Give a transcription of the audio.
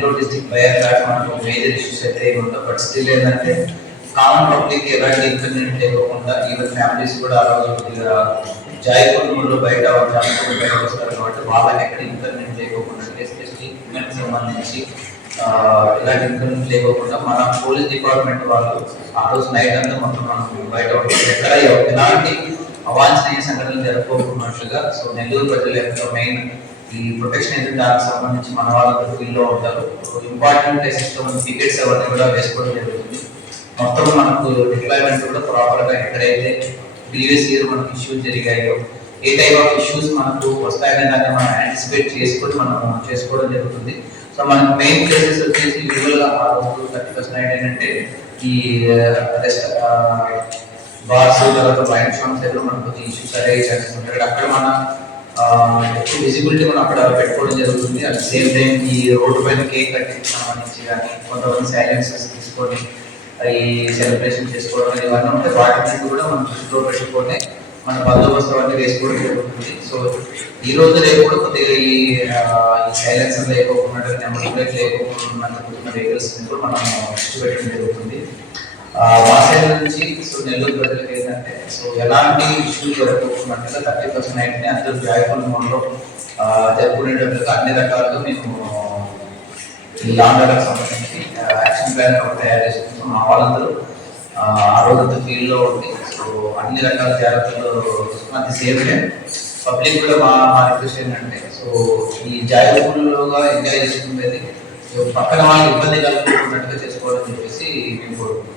Nellore district buyer card మనకు major issues అయితే ఉంటాయి బట్ స్టిల్ ఏంటంటే కామన్ పబ్లిక్ ఎలాంటి ఇన్కన్వీనియంట్ లేకుండా ఈవెన్ ఫ్యామిలీస్ కూడా ఆ రోజు కొద్దిగా జాయిపూర్ మూడు బయట వస్తారు బయట వస్తారు కాబట్టి వాళ్ళకి ఎక్కడ ఇన్కన్వీనియంట్ ఇవ్వకుండా ఎస్పెషలీ ఉమెన్ సంబంధించి ఇలాంటి ఇన్కన్వీనియంట్ ఇవ్వకుండా మన పోలీస్ డిపార్ట్మెంట్ వాళ్ళు ఆ రోజు నైట్ అంతా మొత్తం మనం బయట ఎక్కడ ఎలాంటి అవాంఛనీయ సంఘటనలు జరుపుకోకున్నట్లుగా సో నెల్లూరు ప్రజల యొక్క మెయిన్ ఈ ప్రొటెక్షన్ అయితే దానికి సంబంధించి మన వాళ్ళందరూ ఫీల్డ్లో ఉంటారు. ఇంపార్టెంట్ ప్లేసెస్లో టికెట్స్ ఎవరిని కూడా వేసుకోవడం జరుగుతుంది. మొత్తం మనకు డిప్లాయ్మెంట్ కూడా ప్రాపర్గా ఎక్కడైతే ప్రీవియస్ ఇయర్ మనకు ఇష్యూస్ జరిగాయో ఏ టైప్ ఆఫ్ ఇష్యూస్ మనకు వస్తాయనే దాన్ని మనం యాంటిసిపేట్ చేసుకొని మనం చేసుకోవడం జరుగుతుంది. సో మనకు మెయిన్ ప్లేసెస్ వచ్చేసి యూజువల్ ఆ రోజు థర్టీ ఫస్ట్ నైట్ ఏంటంటే ఈ రెస్ట్ బార్స్ తర్వాత వైన్ షాప్స్ దగ్గర మనకు ఇష్యూస్ అరే ఛాన్సెస్ ఉంటాయి అక్కడ మన విజిబిలిటీ మనం అక్కడ పెట్టుకోవడం జరుగుతుంది. అట్ సేమ్ టైం ఈ రోడ్డు పైన కేక్ కటింగ్ సంబంధించి కానీ కొంతమంది సైలెన్సెస్ తీసుకొని ఈ సెలబ్రేషన్ చేసుకోవడం ఇవన్నీ ఉంటే వాటి కూడా మనం దృష్టిలో పెట్టుకొని మన బందోబస్తు అవన్నీ వేసుకోవడం జరుగుతుంది. సో ఈ రోజు లేకుండా కొద్దిగా ఈ ఈ సైలెన్సర్ లేకోకుండా నెంబర్ ప్లేట్ లేకోకుండా వెహికల్స్ కూడా మనం దృష్టి పెట్టడం జరుగుతుంది ఆ, నుంచి సో నెల్లూరు ప్రజలకు ఏంటంటే సో ఎలాంటి ఇష్యూ జరగకుండా థర్టీ పర్సెంట్ నైట్ అందరూ జాయ్ఫుల్ మోడ్లో జరుపుకునేటట్లుగా అన్ని రకాలుగా మేము లాండర్లకు సంబంధించి యాక్షన్ ప్లాన్ తయారు చేసుకుంటాం మా వాళ్ళందరూ ఆ, రోజు రోజంతా ఫీల్డ్లో ఉండి సో అన్ని రకాల జాగ్రత్తలు అది ది పబ్లిక్ కూడా మా మా రిక్వెస్ట్ ఏంటంటే సో ఈ జాగ్రత్తలుగా ఎంజాయ్ చేసుకునేది సో పక్కన వాళ్ళకి ఇబ్బంది కలుగుతున్నట్టుగా చేసుకోవాలని చెప్పేసి మేము కోరుకుంటున్నాం.